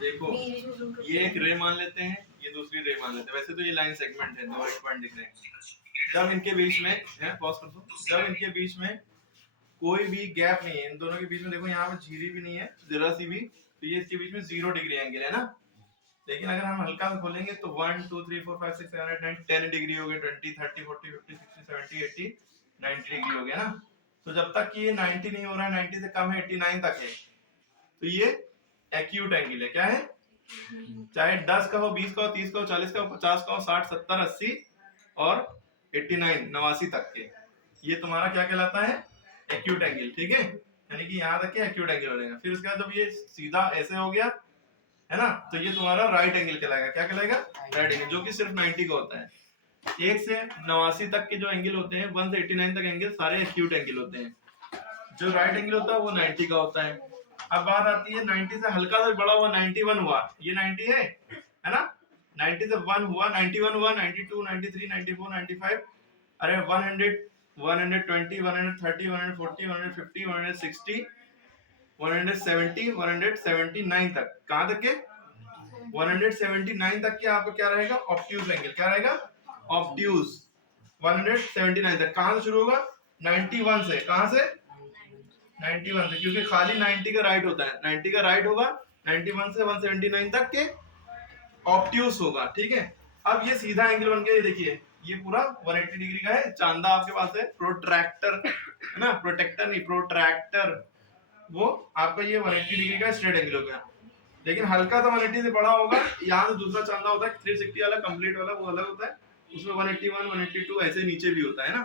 देखो ये एक रे मान लेते हैं, ये दूसरी रे मान लेते हैं। वैसे तो ये लाइन सेगमेंट है, दो एक पॉइंट दिख रहे हैं। जब इनके बीच में है, पॉज कर दो, जब इनके बीच में कोई भी गैप नहीं है, इन दोनों के बीच में देखो यहाँ पे झिरी भी नहीं है जरा सी भी, तो ये इसके बीच में 0 डिग्री एंगल है ना। लेकिन अगर हम हल्का सा खोलेंगे तो 1 2 3 4 5 6 7 8 9 10 डिग्री हो गए, 20 30 40 50 60 70 80 90 डिग्री हो गया ना। तो जब तक कि ये 90 नहीं हो रहा है, 90 से कम है, 89 तक है, तो ये एक्यूट एंगल है। क्या है? चाहे 10 का हो, 20 का हो, 30 का हो, 40 का हो, 50 का हो, 60 70 80 और 89 89 तक के, ये तुम्हारा क्या कहलाता है? Acute angle. ठीक है, यानी कि यहाँ तक के एक्यूट एंगल बनेगा। फिर उसके बाद जब ये सीधा ऐसे हो गया है ना, तो ये तुम्हारा राइट एंगल कहलाएगा। क्या कहलाएगा? राइट एंगल, जो कि सिर्फ 90 का होता है। 1 से 89 तक के जो एंगल होते हैं, 1 से 89 तक एंगल सारे एक्यूट एंगल होते हैं। जो राइट एंगल होता है वो 90 का होता है। अब बात आती है 90 से हल्का सा बड़ा हुआ, 91 हुआ, ये 90 है ना। 90 से 1 हुआ, 91 हुआ, 92 93 94 95, अरे 100 120 130 140 150 160 170 179 तक। कहां तक के? 179 तक के आपका क्या रहेगा? Obtuse angle. क्या रहेगा? ऑब्ट्यूज। 179 तक कहां से शुरू होगा? 91 से। कहां से? 91 से, क्योंकि खाली 90 का राइट होता है, 90 का राइट होगा, 91 से 179 तक के ऑब्ट्यूज होगा। ठीक है, अब ये सीधा एंगल बन गया। ये देखिए, ये पूरा 180 डिग्री का है। चांदा आपके पास है, प्रोट्रैक्टर है ना, प्रोटेक्टर नहीं, प्रोट्रैक्टर, वो आपका ये 180 डिग्री का स्ट्रेट एंगल हो गया। लेकिन हल्का सा 180 से बड़ा होगा, यहाँ से दूसरा चांदा होता है 360 वाला, कंप्लीट वाला, वो अलग होता है। उसमें 181 182 ऐसे नीचे भी होता है ना।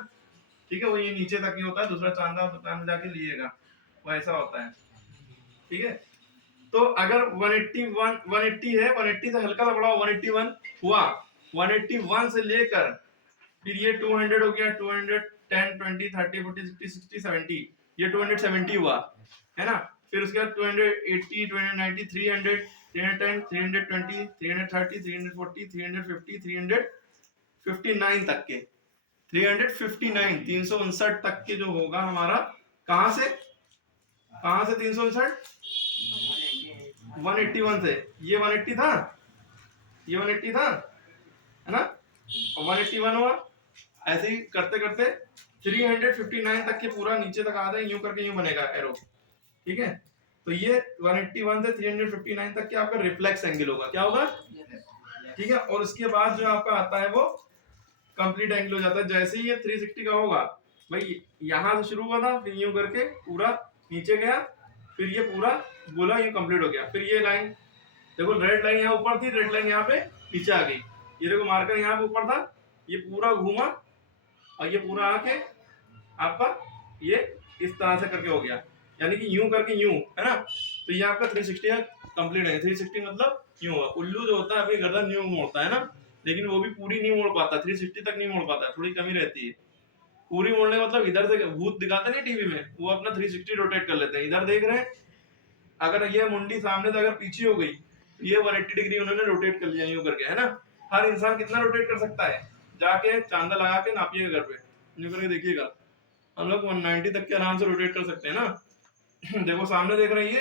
ठीक है, वो ये नीचे तक नहीं होता है, दूसरा चांदा दुकान में जाके लिएगा, वो ऐसा होता है। ठीक है, तो अगर 181 180 है, 180 से हल्का सा बड़ा 181 हुआ, 181 से लेकर फिर ये 200 हो गया, 210 20 30 40 50 60 70, ये 270 हुआ है ना। फिर उसके बाद 280 290 300 310 320 330 340 350 359 तक के, 359 359 तक के जो होगा हमारा। कहां से 359? 181 से। ये 180 था, ये 180 था है ना, 181 हुआ। ऐसे ही करते करते 359 तक के पूरा नीचे तक आ जाए, यूं करके यूं बनेगा एरो। ठीक है, तो ये 181 से 359 तक के आपका रिफ्लेक्स एंगल होगा। क्या होगा? ठीक है, और उसके बाद जो आपका आता है वो कंप्लीट एंगल हो जाता है। जैसे ही ये 360 का होगा भाई, यहां से शुरू हुआ था, फिर यूं करके पूरा नीचे गया, फिर ये पूरा गोला यूं कंप्लीट हो गया। फिर ये लाइन देखो, रेड लाइन यहाँ ऊपर थी, रेड लाइन यहाँ पे नीचे आ गई। ये देखो मार्कर यहाँ पे ऊपर था, ये पूरा घूमा और ये पूरा आके आपका ये इस तरह से करके हो गया, यानी कि यूं करके यूं, है ना। तो ये आपका 360 कंप्लीट है। 360 मतलब यूं हुआ। उल्लू जो होता है अपनी गर्दन यूं मोड़ता है ना, लेकिन वो भी पूरी नहीं मोड़ पाता, 360 तक नहीं मोड़ पाता, थोड़ी कमी रहती है। पूरी मोड़ने का मतलब इधर से भूत दिखाते नहीं टीवी में, वो अपना 360 रोटेट कर लेते हैं। इधर देख रहे हैं, अगर ये मुंडी सामने से अगर पीछे हो गई, तो ये 180 डिग्री उन्होंने रोटेट कर लिया यूं करके, है ना। हर इंसान कितना रोटेट कर सकता है? जाके चांदा लगा के नापिएगा घर पे, यूं करके देखिएगा, हम लोग 190 तक के आराम से रोटेट कर सकते हैं ना। देखो सामने देख रहे हैं, ये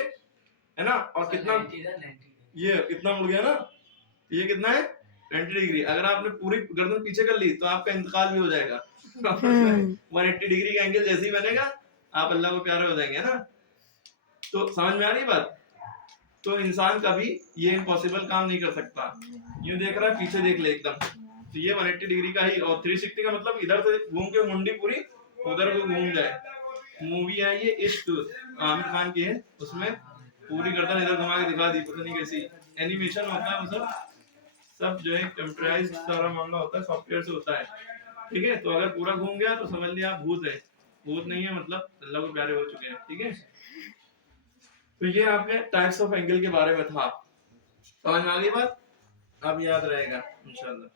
है ना, और कितना ये कितना मुड़ गया ना, ये कितना है? 90 डिग्री। अगर आपने पूरी गर्दन पीछे कर ली तो आपका इंतकाल भी हो जाएगा। 180 डिग्री का एंगल जैसे ही बनेगा, आप अल्लाह को प्यारे हो जाएंगे, है ना। तो समझ में आ रही बात? तो इंसान कभी ये इम्पॉसिबल काम नहीं कर सकता। यूं देख रहा है, पीछे देख ले एकदम, तो ये 180 डिग्री का ही। और 360 का मतलब इधर से घूम के मुंडी पूरी उधर को घूम जाए। मूवी है ये इश्क, आमिर खान की है, उसमें पूरी गर्दन इधर घुमा के दिखा दी, पता नहीं कैसी एनिमेशन होता है वो सब जो है कंप्यूटराइज्ड सारा मामला होता है, सॉफ्टवेयर से होता है। ठीक है, तो अगर पूरा घूम गया तो समझ लिया आप भूत है, भूत नहीं है, मतलब अल्लाह को प्यारे हो चुके हैं। ठीक है, तो ये आपके टाइप्स ऑफ एंगल के बारे में था। समझ में आ गई बात? अब याद रहेगा इंशाल्लाह।